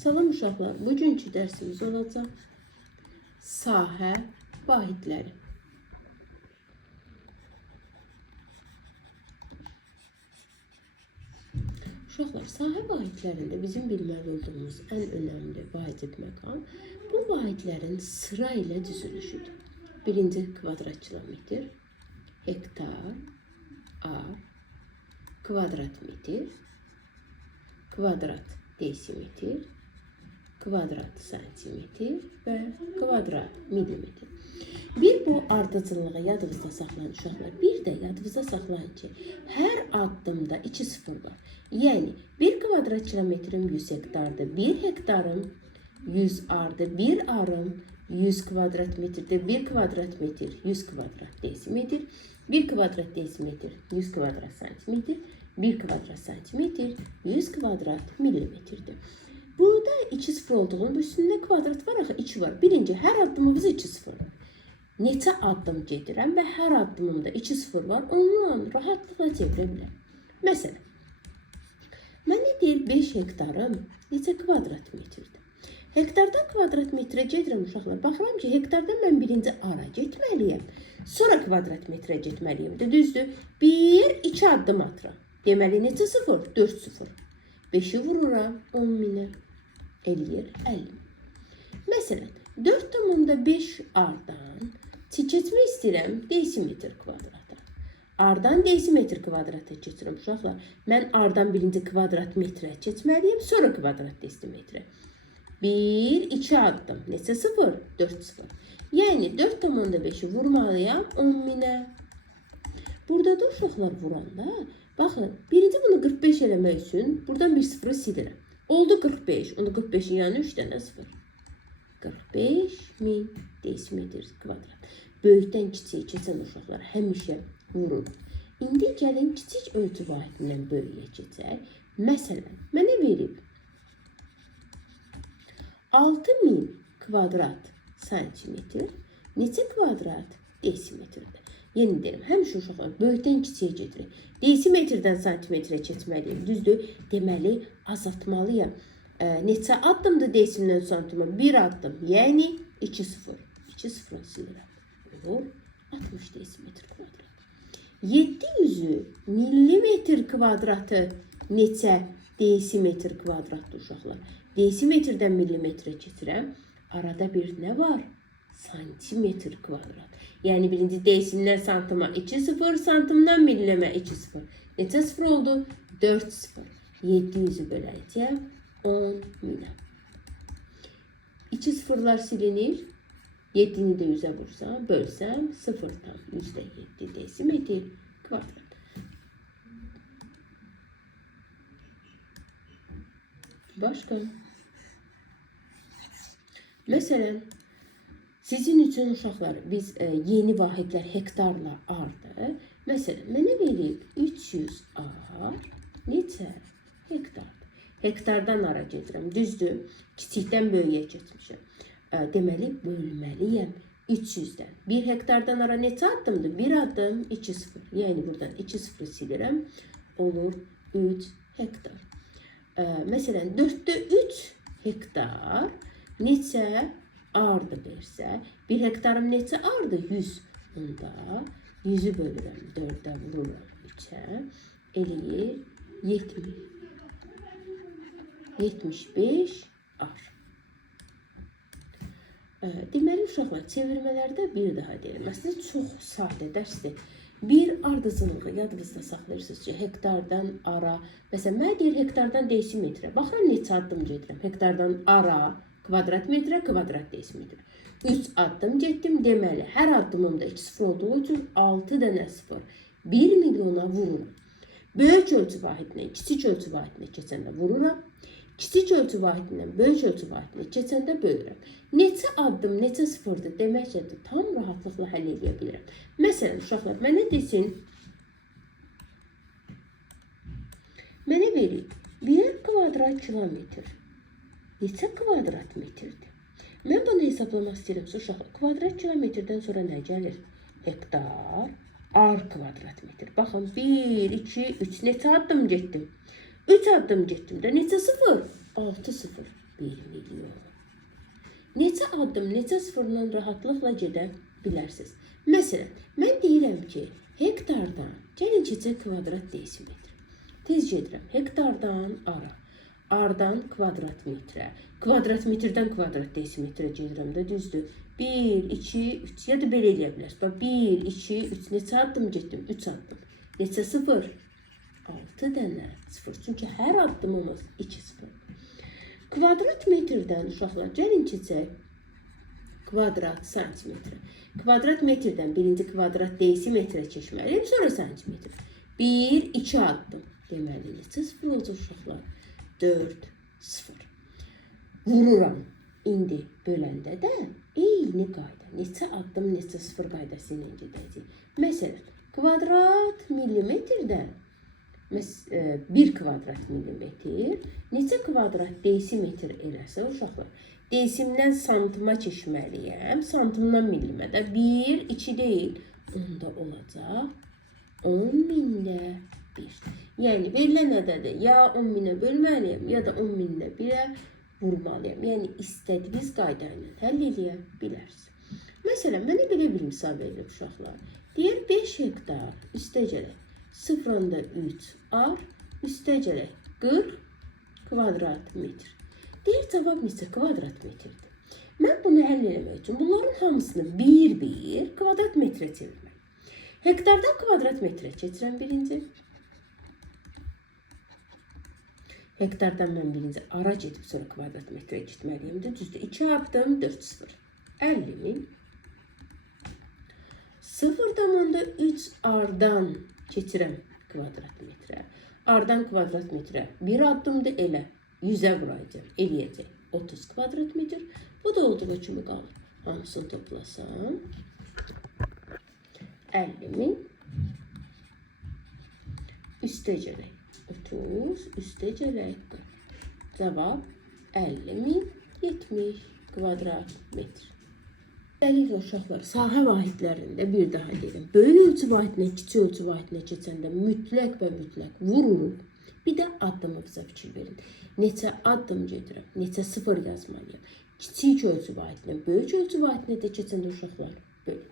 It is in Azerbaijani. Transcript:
Salam uşaqlar, bugünkü dərsimiz olacaq sahə vahidləri. Uşaqlar, sahə vahidlərində bizim bilməli olduğumuz ən önəmli vahid məqam bu vahidlərin sıra ilə düzülüşüdür. Birinci kvadrat kilometr, hektar, ar, kvadrat metr, kvadrat desimetr, kvadrat santimetr və kvadrat milimetr. Bir bu ardıcıllığı yadınızda saxlayın uşaqlar. Bir də yadınızda saxlayın ki, hər addımda 2 sıfır var. Yəni, 1 kvadrat kilometrim 100 hektardır, 1 hektarım 100 ardır, 1 arım 100 kvadrat metrdir, 1 kvadrat metr 100 kvadrat desimetr, 1 kvadrat desimetr 100 kvadrat santimetr, 1 kvadrat santimetr 100 kvadrat milimetrdir. Burada 2 sıfır olduğunu, üstündə kvadrat var, axı 2 var. Birinci, hər addımımız 2 sıfır. Neçə addım gedirəm və hər addımımda 2 sıfır var, onunla rahatlıqla çevirə bilərəm. Məsələn, mənə deyir 5 hektarım neçə kvadrat metrdir? Hektardan kvadrat metrə gedirəm uşaqlar. Baxıram ki, hektardan mən birinci ara getməliyəm, sonra kvadrat metrə getməliyəm. Düzdür, 1-2 addım atıram. Deməli, neçə sıfır? 4 sıfır. 5'i vururam 10.000'e. Eləyir 50. Məsələn, 4,5 ardan keçmək istəyirəm desimetr kvadrata. Ardan desimetr kvadrata keçirəm uşaqlar. Mən ardan birinci kvadrat metrə keçməliyəm, sonra kvadrat desimetrə. 1-2 addım. Neçə sıfır? 4 sıfır. Yəni 4,5'i vurmalıyam 10.000'e. Burada da uşaqlar vuranda, baxın, birinci bunu 45 eləmək üçün buradan bir sıfırı silirəm. Oldu 45. Onda 45'in yanı 3 dənə sıfır. 45.000 desimetr kvadrat. Böyükdən kiçiyə keçən uşaqlar həmişə vurur. İndi gəlin kiçik ölçü vahidindən böyüyə keçək. Məsələn, mənə verib 6.000 kvadrat santimetr neçə kvadrat desimetrdir? Yeni deyirəm, həmişə uşaqlar böyükdən kiçiyə gedirik. Desimetrdən santimetrə keçməliyim. Düzdür, deməli azaltmalıyam. Neçə addımdır desimdən santima? 1 addım, yəni 2 sıfır. 2 sıfır silirəm. Olur 60 desimetr kvadrat. 700 millimetr kvadratı neçə desimetr kvadratdır uşaqlar? Desimetrdən millimetrə keçirəm. Arada bir nə var? Santimetr kvadrat. Yəni birinci desimdən santıma 2 sıfır, santımdan millimə 2 sıfır. Neçə sıfır oldu? 4 sıfır. 700'ü böləcəm 10.000'e. 2 sıfırlar silinir. 7'ni də 100'e vursam, bölsəm 0,7 desimetr kvadrat. Başqa? Məsələn, sizin üçün uşaqlar biz yeni vahidlər hektarla ardı. Məsələn, mənə verib 300 ar neçə hektardır? Hektardan ara gedirəm. Düzdür, kiçikdən böyüyə keçmişəm. Deməli, bölməliyəm 300'dən. 1 hektardan ara neçə addımdır? 1 addım 2 sıfır. Yəni buradan 2 sıfır silirəm. Olur 3 hektar. Məsələn, 4'də 3 hektar neçə ardı versə, 1 hektarım neçə ardı? 100. Onda 100'ü bölürəm, 4'ə vururam 3'ə. Eləyir 70. 75 ar. Deməli, uşaqlar, çevirmələrdə bir daha deyirəm. Əslində, çox sadə dərsdir. Bir ardıcılığı yadınızda saxlayırsınız ki, hektardan ara. Məsələn, mən deyir hektardan desimetrə. Baxıram, neçə addım gedirəm. Hektardan ara, kvadrat metrə, kvadrat desimetrə. 3 addım getdim. Deməli, hər addımımda 2 sıfır olduğu üçün 6 dənə sıfır. 1 milyona vururam. Böyük ölçü vahidinə, kiçik ölçü vahidinə keçəndə vururam. Kiçik ölçü vahidindən böyük ölçü vahidinə keçəndə bölürəm. Neçə addım, neçə sıfırdır deməklə də tam rahatlıqla həll edə bilirəm. Məsələn, uşaqlar, mənə desin, mənə verib 1 kvadrat kilometr neçə kvadrat metrdir? Mən bunu hesablamaq istəyirəm, uşaqlar. Kvadrat kilometrdən sonra nə gəlir? Hektar, ar kvadrat metr. Baxın, 1, 2, 3, neçə addım getdim? 3 addım getdim də neçə sıfır? 6 sıfır. 1 milyon. Neçə addım, neçə sıfırla rahatlıqla gedə bilərsiniz? Məsələn, mən deyirəm ki, hektardan, gəlin keçək kvadrat desimetr. Tez gedirəm, hektardan ara, ardan kvadrat metrə, kvadrat metrdən kvadrat desimetrə gedirəm də, düzdür. 1, 2, 3, ya da belə eləyə bilərsiniz. 1, 2, 3, neçə addım getdim? 3 addım. Neçə sıfır? 6 dənə sıfır. Çünki hər addımımız 2 sıfır. Kvadrat metrdən uşaqlar, gəlin keçək kvadrat santimetrə. Kvadrat metrdən birinci kvadrat desimetrə keçməliyim, sonra santimetr. 1, 2 addım. Deməli, neçə sıfır olacaq uşaqlar? 4, 0. Vururam. İndi böləndə də eyni qayda. Neçə addım, neçə sıfır qaydası ilə gedəcək. Məsələn, kvadrat millimetrdən 1 kvadrat millimetr neçə kvadrat desimetr eləsə uşaqlar, desimdən santıma keçməliyəm, santımdan millimə də 1, 2 deyil, onda olacaq 10 mində 1. Yəni verilən ədədi ya 10 minə bölməliyəm, ya da 10 mində 1-ə vurmalıyam. Yəni istədiyiniz qayda ilə həll edə bilərsiniz. Məsələn, mənə belə bir misal verilib uşaqlar. Deyir 5 hektar üstə gələk 0,3 ar üstə gələk 40 kvadrat metr. Deyir cavab neçə kvadrat metrdir? Mən bunu həll etmək üçün bunların hamısını bir kvadrat metrə çevirmək. Hektardan kvadrat metrə keçirəm birinci. Hektardan mən birinci ara gedib sonra kvadrat metrə getməliyim də, düzdür. 2 addım 4 sıfır. 50 min. 0,3 ardan keçirəm kvadrat metrə. Ardan kvadrat metrə 1 addımdır elə. 100-ə vuracaq, eləyəcək 30 kvadrat metr. Bu da olduğu kimi qalır. Hamısını toplasam 50 min. Üstə gələk 30, üstə gələk 40. Cavab 50 min 70 kvadrat metr. Beləliklə uşaqlar, sahə vahidlərində bir daha deyirəm. Böyük ölçü vahidinə, kiçik ölçü vahidinə keçəndə mütləq və mütləq vururuq. Bir də addımımıza fikir verin. Neçə addım gedirəm, neçə sıfır yazmalıyam. Kiçik ölçü vahidinə, böyük ölçü vahidinə də keçəndə uşaqlar bölün.